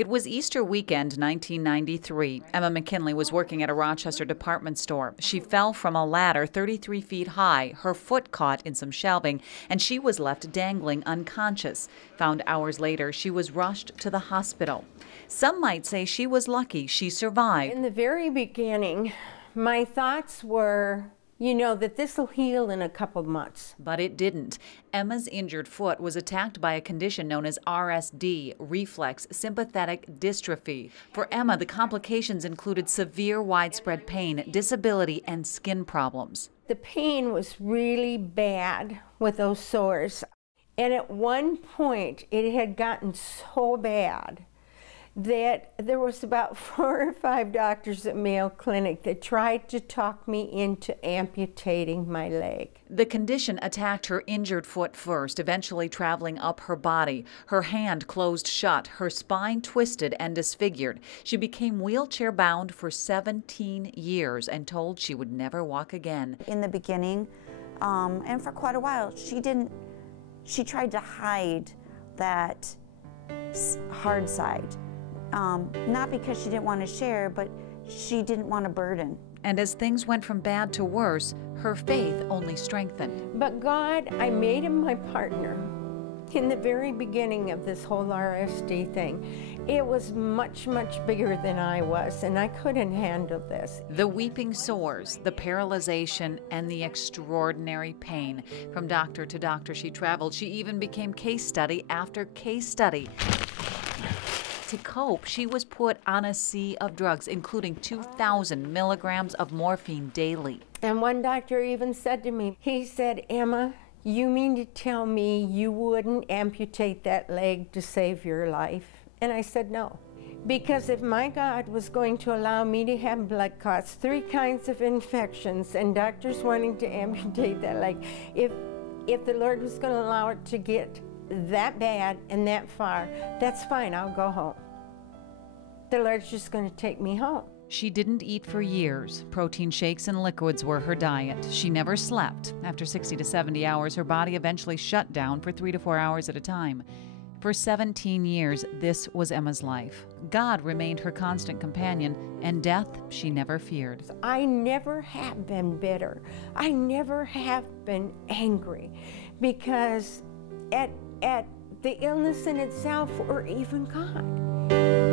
It was Easter weekend, 1993. Ema McKinley was working at a Rochester department store. She fell from a ladder 33 feet high. Her foot caught in some shelving, and she was left dangling unconscious. Found hours later, she was rushed to the hospital. Some might say she was lucky she survived. In the very beginning, my thoughts were, that this will heal in a couple months. But it didn't. Ema's injured foot was attacked by a condition known as RSD, reflex sympathetic dystrophy. For Ema, the complications included severe widespread pain, disability, and skin problems. The pain was really bad with those sores. And at one point, it had gotten so bad that there was about 4 or 5 doctors at Mayo Clinic that tried to talk me into amputating my leg. The condition attacked her injured foot first, eventually traveling up her body. Her hand closed shut, her spine twisted and disfigured. She became wheelchair-bound for 17 years and told she would never walk again. In the beginning, and for quite a while, she tried to hide that hard side. Not because she didn't want to share, but she didn't want a burden. And as things went from bad to worse, her faith only strengthened. But God, I made him my partner. In the very beginning of this whole RSD thing, it was much, much bigger than I was, and I couldn't handle this. The weeping sores, the paralyzation, and the extraordinary pain. From doctor to doctor she traveled. She even became case study after case study. To cope, she was put on a sea of drugs, including 2,000 milligrams of morphine daily. And one doctor even said to me, he said, "Ema, you mean to tell me you wouldn't amputate that leg to save your life?" And I said, no. Because if my God was going to allow me to have blood clots, 3 kinds of infections, and doctors wanting to amputate that leg, if the Lord was going to allow it to get that bad and that far, that's fine, I'll go home. The Lord's just going to take me home. She didn't eat for years. Protein shakes and liquids were her diet. She never slept. After 60 to 70 hours, her body eventually shut down for 3 to 4 hours at a time. For 17 years, this was Ema's life. God remained her constant companion, and death she never feared. I never have been bitter. I never have been angry, because at the illness in itself, or even God.